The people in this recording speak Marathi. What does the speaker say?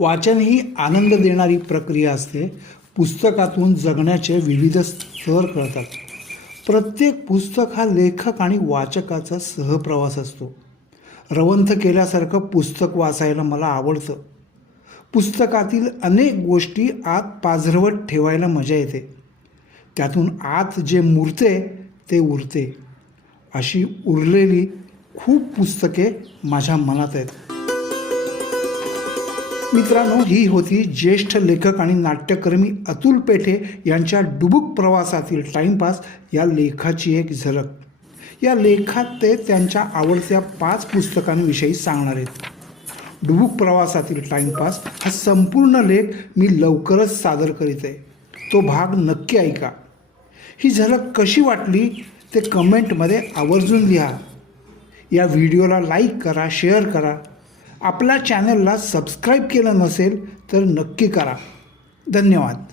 वाचन ही आनंद देणारी प्रक्रिया असते. पुस्तकातून जगण्याचे विविध स्तर कळतात. प्रत्येक पुस्तक हा लेखक आणि वाचकाचा सहप्रवास असतो. रवंथ केल्यासारखं पुस्तक वाचायला मला आवडतं. पुस्तकातील अनेक गोष्टी आत पाझरवत ठेवायला मजा येते. त्यातून आत जे मुरते ते उरते. अशी उरलेली खूप पुस्तके माझ्या मनात आहेत. मित्रांनो ही होती ज्येष्ठ लेखक आणि नाट्यकर्मी अतुल पेठे यांच्या डुबुक प्रवासातील टाइमपास या लेखाची एक झलक. या लेखात ते त्यांच्या आवडत्या पाच पुस्तकांविषयी सांगणार आहेत. डुबुक प्रवासातील टाइमपास हा संपूर्ण लेख मी लवकरच सादर करीत आहे. तो भाग नक्की ऐका. ही झलक कशी वाटली ते कमेंटमध्ये आवर्जून लिहा. या व्हिडिओला लाईक करा शेअर करा. आपल्या चॅनलला सबस्क्राईब केलं नसेल तर नक्की करा. धन्यवाद.